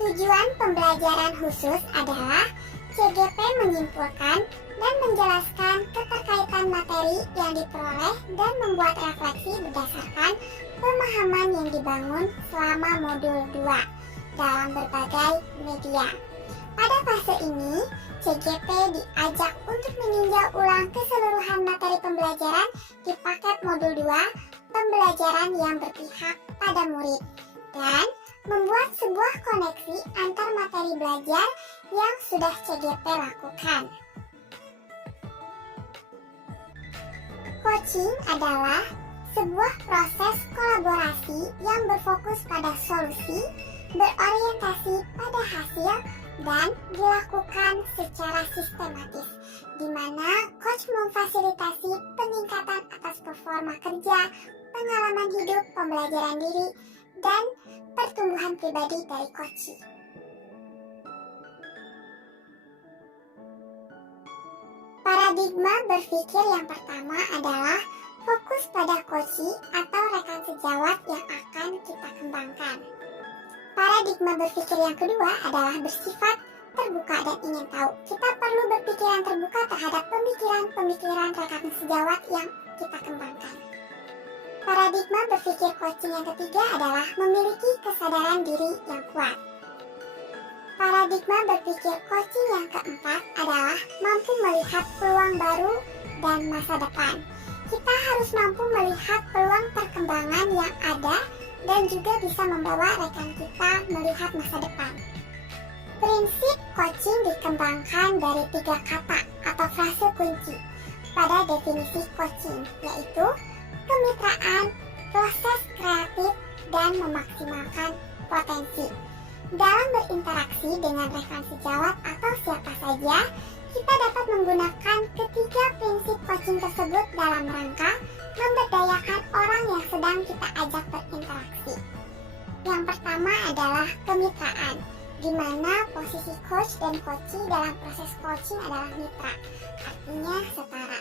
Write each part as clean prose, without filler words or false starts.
Tujuan pembelajaran khusus adalah CGP menyimpulkan dan menjelaskan keterkaitan materi yang diperoleh dan membuat refleksi berdasarkan pemahaman yang dibangun selama modul 2 dalam berbagai media. Pada fase ini, CGP diajak untuk meninjau ulang keseluruhan materi pembelajaran di paket modul 2 pembelajaran yang berpihak pada murid dan membuat sebuah koneksi antar materi belajar yang sudah CGP lakukan. Coaching adalah sebuah proses kolaborasi yang berfokus pada solusi, berorientasi pada hasil, dan dilakukan secara sistematis, di mana coach memfasilitasi peningkatan atas performa kerja, pengalaman hidup, pembelajaran diri, dan pertumbuhan pribadi dari coach. Paradigma berpikir yang pertama adalah fokus pada coach atau rekan sejawat yang akan kita kembangkan. Paradigma berpikir yang kedua adalah bersifat terbuka dan ingin tahu. Kita perlu berpikiran terbuka terhadap pemikiran-pemikiran rekan sejawat yang kita kembangkan. Paradigma berpikir coaching yang ketiga adalah memiliki kesadaran diri yang kuat. Paradigma berpikir coaching yang keempat adalah mampu melihat peluang baru dan masa depan. Kita harus mampu melihat peluang perkembangan yang ada dan juga bisa membawa rekan kita melihat masa depan. Prinsip coaching dikembangkan dari 3 kata atau frase kunci pada definisi coaching, yaitu kemitraan, proses kreatif, dan memaksimalkan potensi. Dalam berinteraksi dengan rekan sejawat atau siapa saja, kita dapat menggunakan ketiga prinsip coaching tersebut dalam rangka memberdayakan orang yang sedang kita ajak berinteraksi. Yang pertama adalah kemitraan, di mana posisi coach dan coachee dalam proses coaching adalah mitra, artinya setara.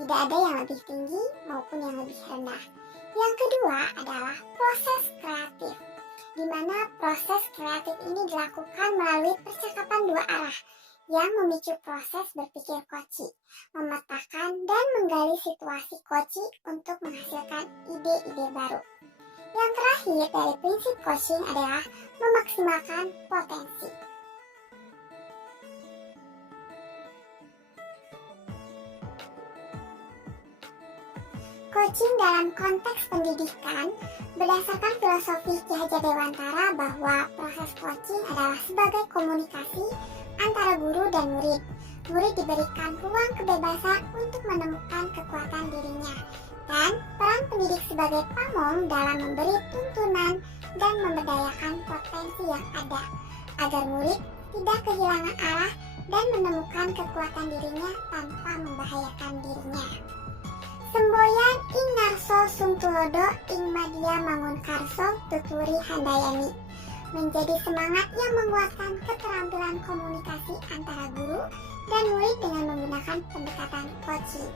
Tidak ada yang lebih tinggi maupun yang lebih rendah. Yang kedua adalah proses kreatif, di mana proses kreatif ini dilakukan melalui percakapan 2 arah yang memicu proses berpikir coachee, memetakan dan menggali situasi coachee untuk menghasilkan ide-ide baru. Yang terakhir dari prinsip coaching adalah memaksimalkan potensi. Coaching dalam konteks pendidikan berdasarkan filosofi Ki Hajar Dewantara bahwa proses coaching adalah sebagai komunikasi antara guru dan murid. Murid diberikan ruang kebebasan untuk menemukan kekuatan dirinya, dan peran pendidik sebagai pamong dalam memberi tuntunan dan memberdayakan potensi yang ada, agar murid tidak kehilangan arah dan menemukan kekuatan dirinya tanpa membahayakan dirinya. Semboyan ing ngarso sungtulodo ing madya mangun karso tuturi handayani, menjadi semangat yang menguatkan keterampilan komunikasi antara guru dan murid dengan menggunakan pendekatan coaching.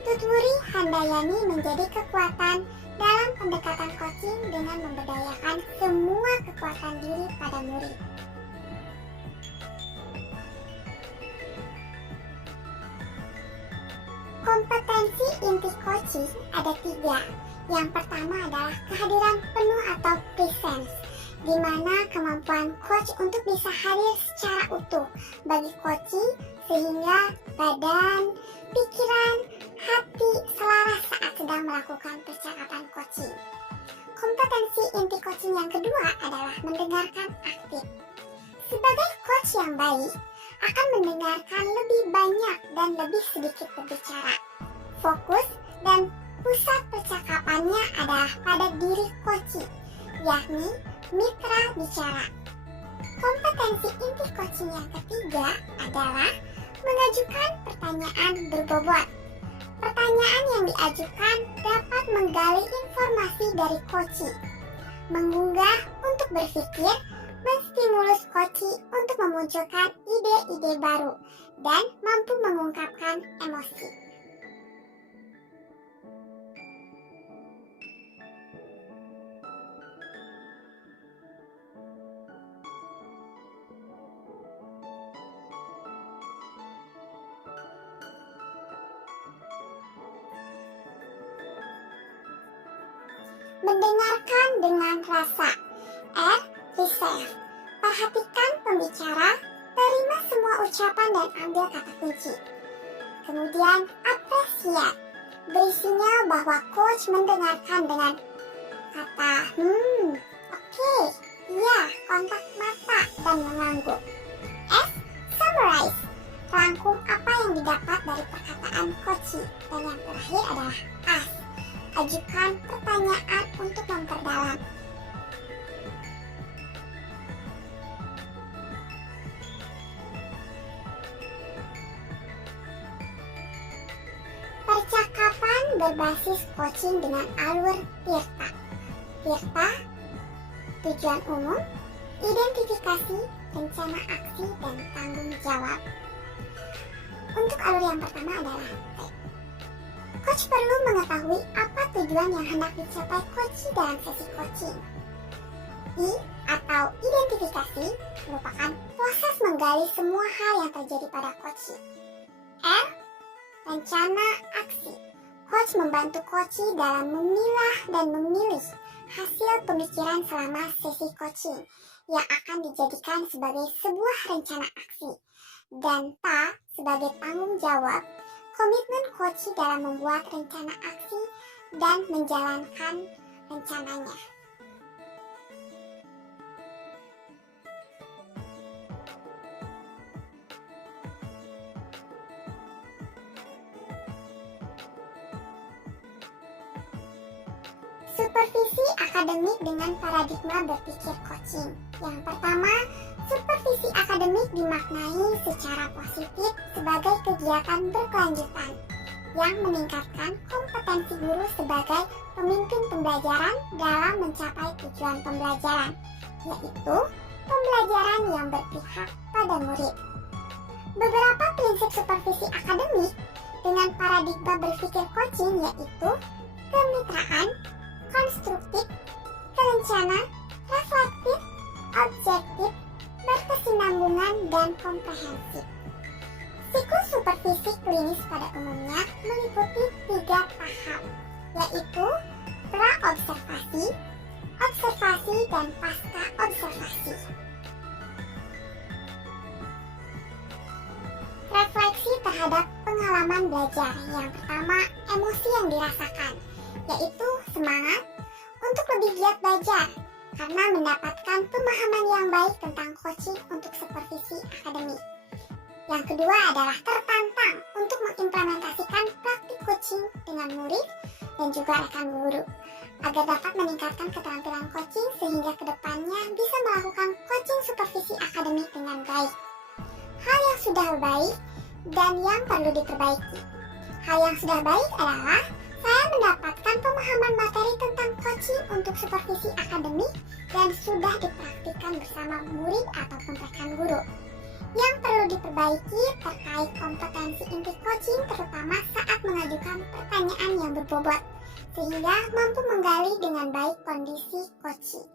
Tuturi handayani menjadi kekuatan dalam pendekatan coaching dengan memberdayakan semua kekuatan diri pada murid. Kompetensi inti coaching ada 3. Yang pertama adalah kehadiran penuh atau presence, di mana kemampuan coach untuk bisa hadir secara utuh bagi coachee sehingga badan, pikiran, hati selaras saat sedang melakukan percakapan coaching. Kompetensi inti coaching yang kedua adalah mendengarkan aktif. Sebagai coach yang baik, akan mendengarkan lebih banyak dan lebih sedikit berbicara. Fokus dan pusat percakapannya adalah pada diri coachee, yakni mitra bicara. Kompetensi inti coaching yang ketiga adalah mengajukan pertanyaan berbobot. Pertanyaan yang diajukan dapat menggali informasi dari coachee, menggugah untuk berpikir, menstimulus coachee untuk memunculkan ide-ide baru, dan mampu mengungkapkan emosi. Mendengarkan dengan rasa. R. Receive. Perhatikan pembicara, terima semua ucapan dan ambil kata kunci. Kemudian appreciate. Beri sinyal bahwa coach mendengarkan dengan kata oke, iya, kontak mata dan mengangguk. S. Summarize. Rangkum apa yang didapat dari perkataan coach. Dan yang terakhir adalah ask. Ajukan pertanyaan untuk memperdalam. Percakapan berbasis coaching dengan alur Tirta. Tirta, tujuan umum, identifikasi, rencana aksi, dan tanggung jawab. Untuk alur yang pertama adalah T. Coach perlu mengetahui apa tujuan yang hendak dicapai coach dalam sesi coaching. I atau identifikasi merupakan proses menggali semua hal yang terjadi pada coach. R. Rencana aksi. Coach membantu coach dalam memilah dan memilih hasil pemikiran selama sesi coaching yang akan dijadikan sebagai sebuah rencana aksi. Dan T sebagai tanggung jawab, komitmen coach dalam membuat rencana aksi dan menjalankan rencananya. Supervisi akademik dengan paradigma berpikir coaching. Yang pertama, supervisi akademik dimaknai secara positif sebagai kegiatan berkelanjutan yang meningkatkan kompetensi guru sebagai pemimpin pembelajaran dalam mencapai tujuan pembelajaran, yaitu pembelajaran yang berpihak pada murid. Beberapa prinsip supervisi akademik dengan paradigma berpikir coaching yaitu kemitraan, konstruktif, terencana, reflektif, objektif, berkesinambungan, dan komprehensif. Siklus supervisi klinis pada umumnya meliputi 3 tahap, yaitu pra-observasi, observasi, dan pasca-observasi. Refleksi terhadap pengalaman belajar. Yang pertama, emosi yang dirasakan, yaitu semangat untuk lebih giat belajar karena mendapatkan pemahaman yang baik tentang coaching untuk supervisi akademik. Yang kedua adalah tertantang untuk mengimplementasikan praktik coaching dengan murid dan juga rekan guru agar dapat meningkatkan keterampilan coaching sehingga kedepannya bisa melakukan coaching supervisi akademik dengan baik. Hal yang sudah baik dan yang perlu diperbaiki. Hal yang sudah baik adalah saya mendapatkan pemahaman materi tentang coaching untuk supervisi akademik dan sudah dipraktikkan bersama murid ataupun rekan guru. Yang perlu diperbaiki terkait kompetensi inti coaching terutama saat mengajukan pertanyaan yang berbobot sehingga mampu menggali dengan baik kondisi coaching.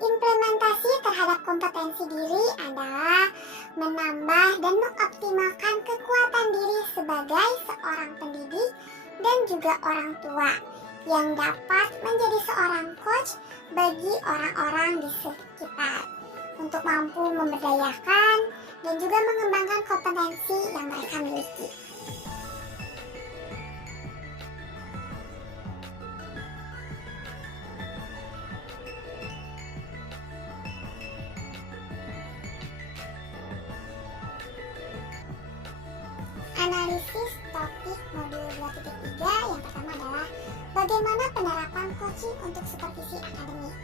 Implementasi terhadap kompetensi diri adalah menambah dan mengoptimalkan kekuatan diri sebagai seorang pendidik dan juga orang tua yang dapat menjadi seorang coach bagi orang-orang di sekitar untuk mampu memberdayakan dan juga mengembangkan kompetensi yang mereka miliki. Analisis topik modul 2.3 yang pertama adalah bagaimana penerapan coaching untuk supervisi akademik.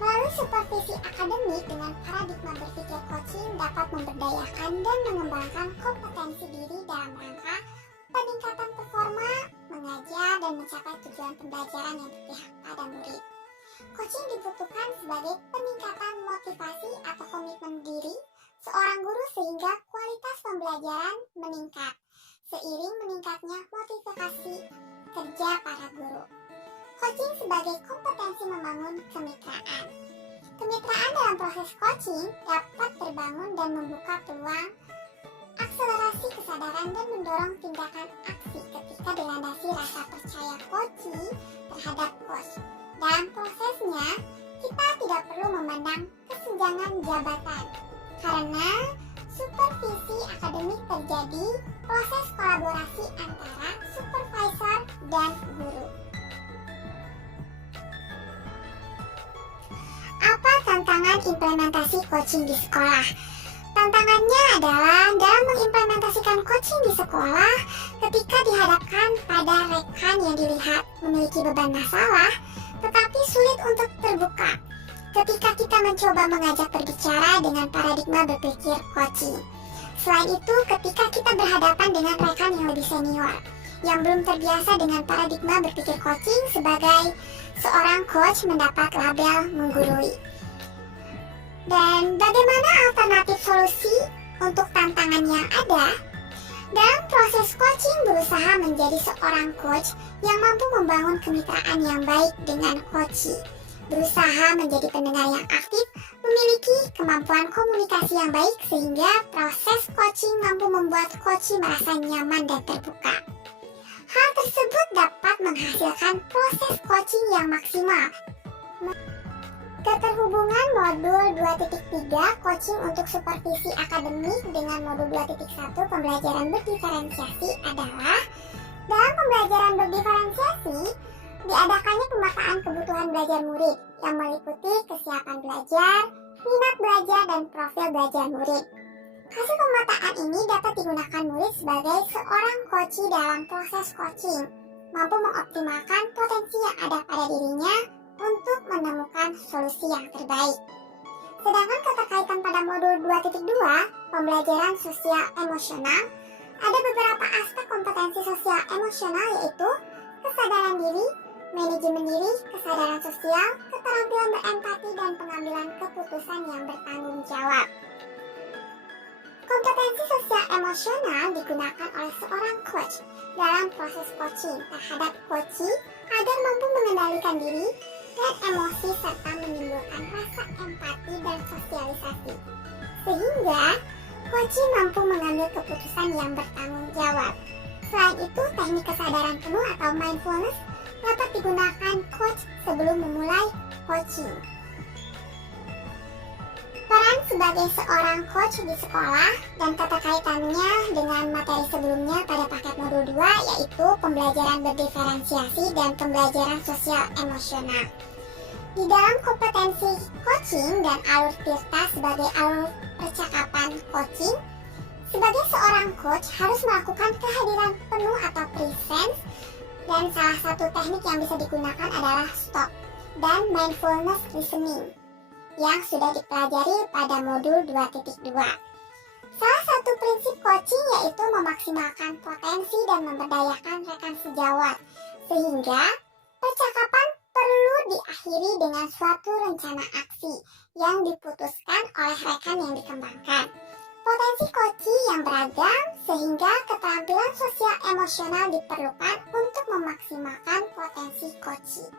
Melalui supervisi akademik dengan paradigma berpikir coaching dapat memberdayakan dan mengembangkan kompetensi diri dalam rangka peningkatan performa, mengajar, dan mencapai tujuan pembelajaran yang berpihak pada murid. Coaching dibutuhkan sebagai peningkatan motivasi atau komitmen diri seorang guru sehingga kualitas pembelajaran meningkat, seiring meningkatnya motivasi kerja para guru. Coaching sebagai kompetensi membangun kemitraan. Kemitraan dalam proses coaching dapat terbangun dan membuka peluang akselerasi kesadaran dan mendorong tindakan aksi ketika dilandasi rasa percaya coachee terhadap coach. Dalam prosesnya, kita tidak perlu memandang kesenjangan jabatan, karena supervisi akademik terjadi proses kolaborasi antara supervisor dan guru. Apa tantangan implementasi coaching di sekolah? Tantangannya adalah dalam mengimplementasikan coaching di sekolah, ketika dihadapkan pada rekan yang dilihat memiliki beban masalah, tetapi sulit untuk terbuka. Ketika kita mencoba mengajak berbicara dengan paradigma berpikir coaching. Selain itu, ketika kita berhadapan dengan rekan yang lebih senior, yang belum terbiasa dengan paradigma berpikir coaching, sebagai seorang coach mendapat label menggurui. Dan bagaimana alternatif solusi untuk tantangan yang ada? Dalam proses coaching, berusaha menjadi seorang coach yang mampu membangun kemitraan yang baik dengan coachee. Berusaha menjadi pendengar yang aktif, memiliki kemampuan komunikasi yang baik sehingga proses coaching mampu membuat coachee merasa nyaman dan terbuka. Hal tersebut dapat menghasilkan proses coaching yang maksimal. Keterhubungan modul 2.3 coaching untuk supervisi akademik dengan modul 2.1 pembelajaran berdiferensiasi adalah dalam pembelajaran berdiferensiasi diadakannya pemetaan kebutuhan belajar murid yang meliputi kesiapan belajar, minat belajar, dan profil belajar murid. Hasil pemetaan ini dapat digunakan murid sebagai seorang coachee dalam proses coaching, mampu mengoptimalkan potensi yang ada pada dirinya untuk menemukan solusi yang terbaik. Sedangkan keterkaitan pada modul 2.2, pembelajaran sosial emosional, ada beberapa aspek kompetensi sosial emosional yaitu kesadaran diri, manajemen diri, kesadaran sosial, keterampilan berempati, dan pengambilan keputusan yang bertanggung jawab. Kompetensi sosial emosional digunakan oleh seorang coach dalam proses coaching terhadap coachee agar mampu mengendalikan diri dan emosi serta menimbulkan rasa empati dan sosialisasi, sehingga coachee mampu mengambil keputusan yang bertanggung jawab. Selain itu, teknik kesadaran penuh atau mindfulness dapat digunakan coach sebelum memulai coaching. Peran sebagai seorang coach di sekolah dan keterkaitannya dengan materi sebelumnya pada paket modul 2 yaitu pembelajaran berdiferensiasi dan pembelajaran sosial emosional. Di dalam kompetensi coaching dan alur Tirta sebagai alur percakapan coaching, sebagai seorang coach harus melakukan kehadiran penuh atau presence, dan salah satu teknik yang bisa digunakan adalah stop dan mindfulness listening yang sudah dipelajari pada modul 2.2. Salah satu prinsip coaching yaitu memaksimalkan potensi dan memberdayakan rekan sejawat, sehingga percakapan perlu diakhiri dengan suatu rencana aksi yang diputuskan oleh rekan yang dikembangkan. Potensi coaching yang beragam sehingga keterampilan sosial emosional diperlukan untuk memaksimalkan potensi coaching.